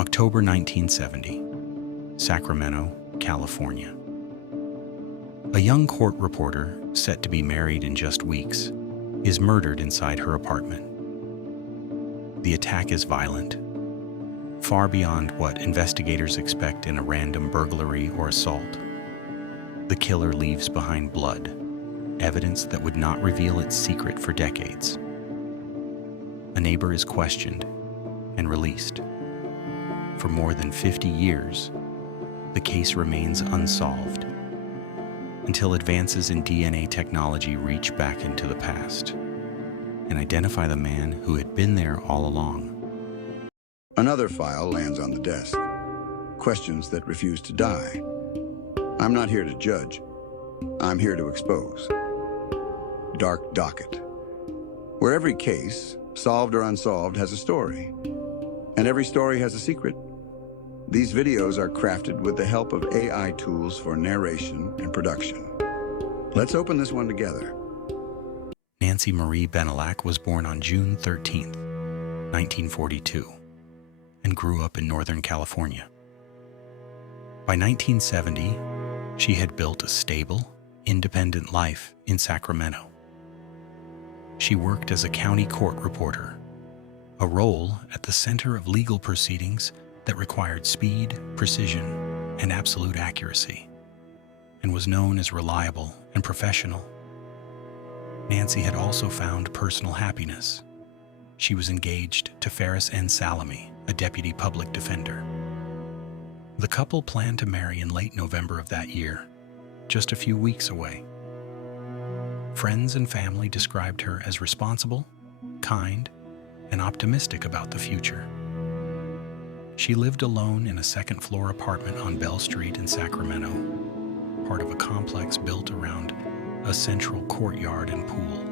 October 1970, Sacramento, California. A young court reporter, set to be married in just weeks, is murdered inside her apartment. The attack is violent, far beyond what investigators expect in a random burglary or assault. The killer leaves behind blood, evidence that would not reveal its secret for decades. A neighbor is questioned and released. For more than 50 years, the case remains unsolved until advances in DNA technology reach back into the past and identify the man who had been there all along. Another file lands on the desk. Questions that refuse to die. I'm not here to judge. I'm here to expose. Dark Docket. Where every case, solved or unsolved, has a story. And every story has a secret. These videos are crafted with the help of AI tools for narration and production. Let's open this one together. Nancy Marie Bennallack was born on June 13, 1942, and grew up in Northern California. By 1970, she had built a stable, independent life in Sacramento. She worked as a county court reporter, a role at the center of legal proceedings that required speed, precision, and absolute accuracy, and was known as reliable and professional. Nancy had also found personal happiness. She was engaged to Ferris N. Salami, a deputy public defender. The couple planned to marry in late November of that year, just a few weeks away. Friends and family described her as responsible, kind, and optimistic about the future. She lived alone in a second-floor apartment on Bell Street in Sacramento, part of a complex built around a central courtyard and pool.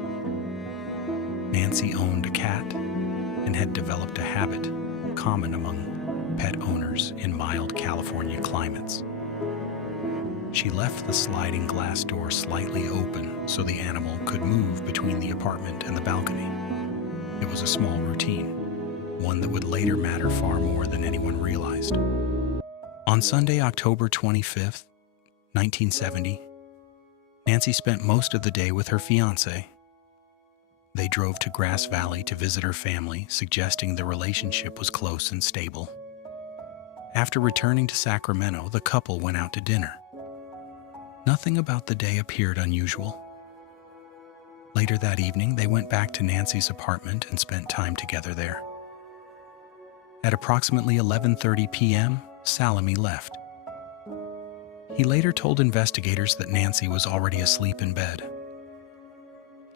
Nancy owned a cat and had developed a habit common among pet owners in mild California climates. She left the sliding glass door slightly open so the animal could move between the apartment and the balcony. It was a small routine, one that would later matter far more than anyone realized. On Sunday, October 25th, 1970, Nancy spent most of the day with her fiancé. They drove to Grass Valley to visit her family, suggesting the relationship was close and stable. After returning to Sacramento, the couple went out to dinner. Nothing about the day appeared unusual. Later that evening, they went back to Nancy's apartment and spent time together there. At approximately 11:30 p.m., Salami left. He later told investigators that Nancy was already asleep in bed.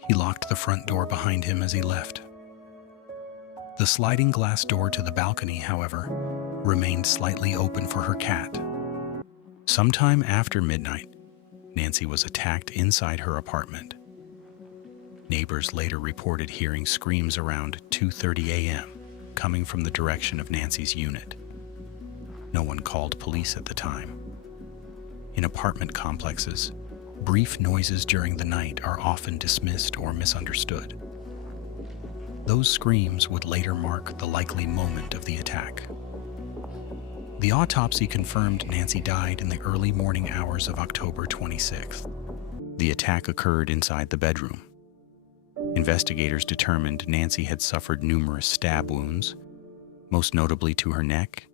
He locked the front door behind him as he left. The sliding glass door to the balcony, however, remained slightly open for her cat. Sometime after midnight, Nancy was attacked inside her apartment. Neighbors later reported hearing screams around 2:30 a.m. coming from the direction of Nancy's unit. No one called police at the time. In apartment complexes, brief noises during the night are often dismissed or misunderstood. Those screams would later mark the likely moment of the attack. The autopsy confirmed Nancy died in the early morning hours of October 26th. The attack occurred inside the bedroom. Investigators determined Nancy had suffered numerous stab wounds, most notably to her neck,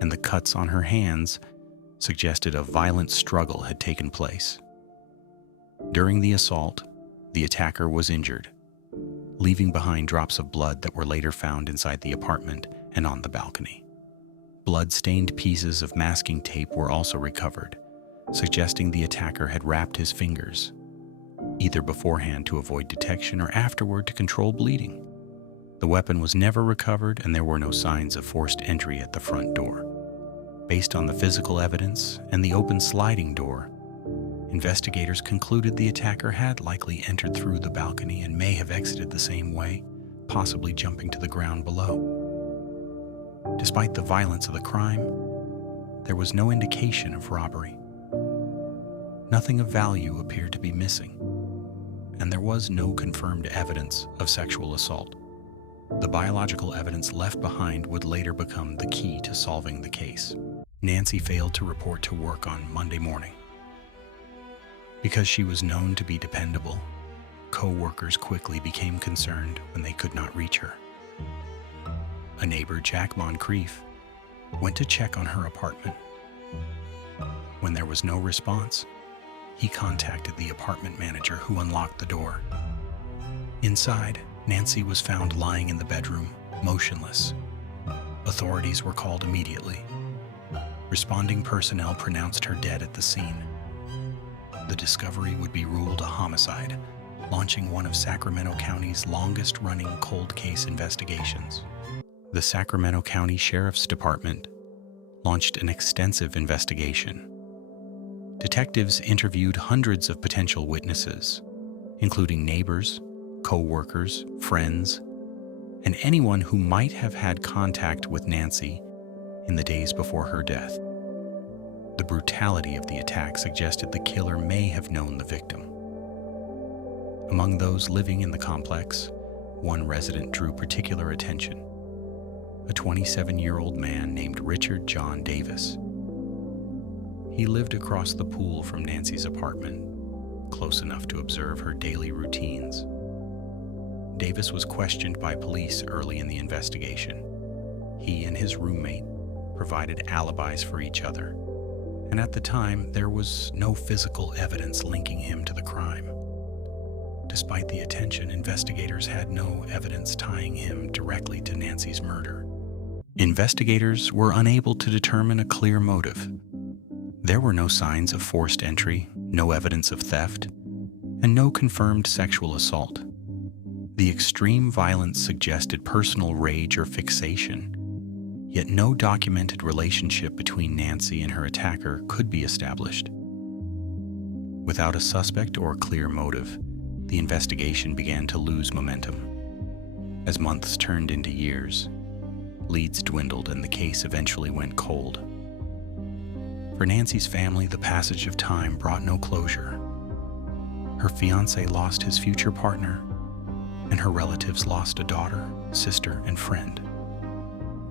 and the cuts on her hands suggested a violent struggle had taken place. During the assault, the attacker was injured, leaving behind drops of blood that were later found inside the apartment and on the balcony. Blood-stained pieces of masking tape were also recovered, suggesting the attacker had wrapped his fingers, either beforehand to avoid detection or afterward to control bleeding. The weapon was never recovered, and there were no signs of forced entry at the front door. Based on the physical evidence and the open sliding door, investigators concluded the attacker had likely entered through the balcony and may have exited the same way, possibly jumping to the ground below. Despite the violence of the crime, there was no indication of robbery. Nothing of value appeared to be missing, and there was no confirmed evidence of sexual assault. The biological evidence left behind would later become the key to solving the case. Nancy failed to report to work on Monday morning. Because she was known to be dependable, co-workers quickly became concerned when they could not reach her. A neighbor, Jack Moncrief, went to check on her apartment. When there was no response, he contacted the apartment manager, who unlocked the door. Inside, Nancy was found lying in the bedroom, motionless. Authorities were called immediately. Responding personnel pronounced her dead at the scene. The discovery would be ruled a homicide, launching one of Sacramento County's longest-running cold case investigations. The Sacramento County Sheriff's Department launched an extensive investigation. Detectives interviewed hundreds of potential witnesses, including neighbors, co-workers, friends, and anyone who might have had contact with Nancy in the days before her death. The brutality of the attack suggested the killer may have known the victim. Among those living in the complex, one resident drew particular attention: a 27-year-old man named Richard John Davis. He lived across the pool from Nancy's apartment, close enough to observe her daily routines. Davis was questioned by police early in the investigation. He and his roommate provided alibis for each other, and at the time, there was no physical evidence linking him to the crime. Despite the attention, investigators had no evidence tying him directly to Nancy's murder. Investigators were unable to determine a clear motive. There were no signs of forced entry, no evidence of theft, and no confirmed sexual assault. The extreme violence suggested personal rage or fixation, yet no documented relationship between Nancy and her attacker could be established. Without a suspect or clear motive, the investigation began to lose momentum. As months turned into years, leads dwindled and the case eventually went cold. For Nancy's family, the passage of time brought no closure. Her fiancé lost his future partner, and her relatives lost a daughter, sister, and friend.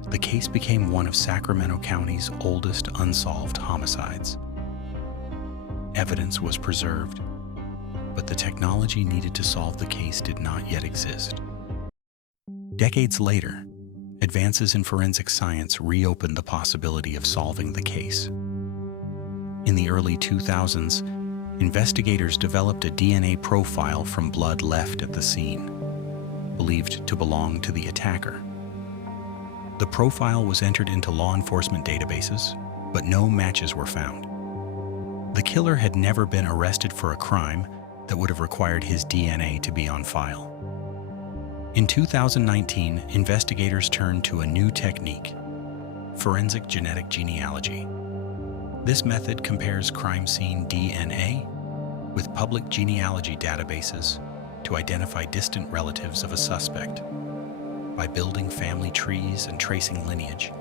The case became one of Sacramento County's oldest unsolved homicides. Evidence was preserved, but the technology needed to solve the case did not yet exist. Decades later, advances in forensic science reopened the possibility of solving the case. In the early 2000s, investigators developed a DNA profile from blood left at the scene, believed to belong to the attacker. The profile was entered into law enforcement databases, but no matches were found. The killer had never been arrested for a crime that would have required his DNA to be on file. In 2019, investigators turned to a new technique: forensic genetic genealogy. This method compares crime scene DNA with public genealogy databases to identify distant relatives of a suspect. By building family trees and tracing lineage,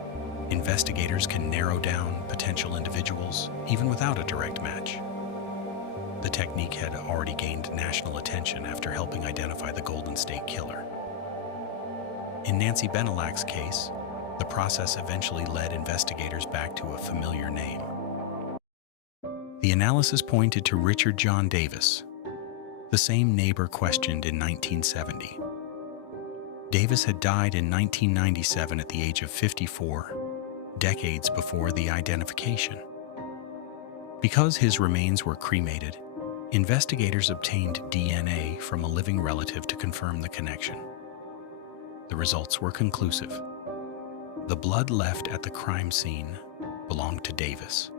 investigators can narrow down potential individuals even without a direct match. The technique had already gained national attention after helping identify the Golden State Killer. In Nancy Benallack's case, the process eventually led investigators back to a familiar name. The analysis pointed to Richard John Davis, the same neighbor questioned in 1970. Davis had died in 1997 at the age of 54, decades before the identification. Because his remains were cremated, investigators obtained DNA from a living relative to confirm the connection. The results were conclusive. The blood left at the crime scene belonged to Davis.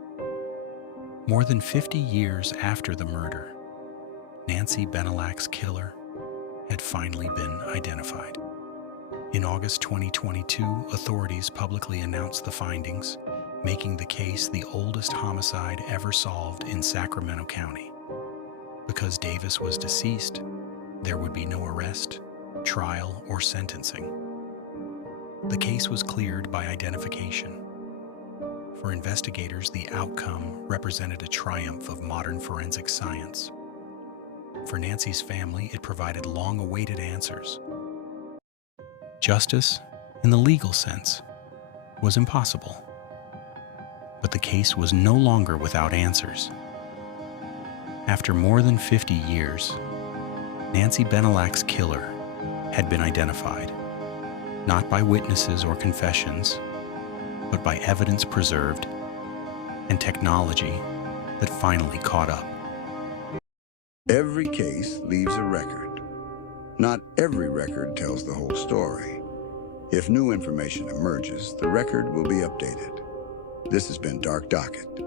More than 50 years after the murder, Nancy Benallack's killer had finally been identified. In August 2022, authorities publicly announced the findings, making the case the oldest homicide ever solved in Sacramento County. Because Davis was deceased, there would be no arrest, trial, or sentencing. The case was cleared by identification. For investigators, the outcome represented a triumph of modern forensic science. For Nancy's family, it provided long-awaited answers. Justice, in the legal sense, was impossible. But the case was no longer without answers. After more than 50 years, Nancy Benallack's killer had been identified, not by witnesses or confessions, but by evidence preserved and technology that finally caught up. Every case leaves a record. Not every record tells the whole story. If new information emerges, the record will be updated. This has been Dark Docket.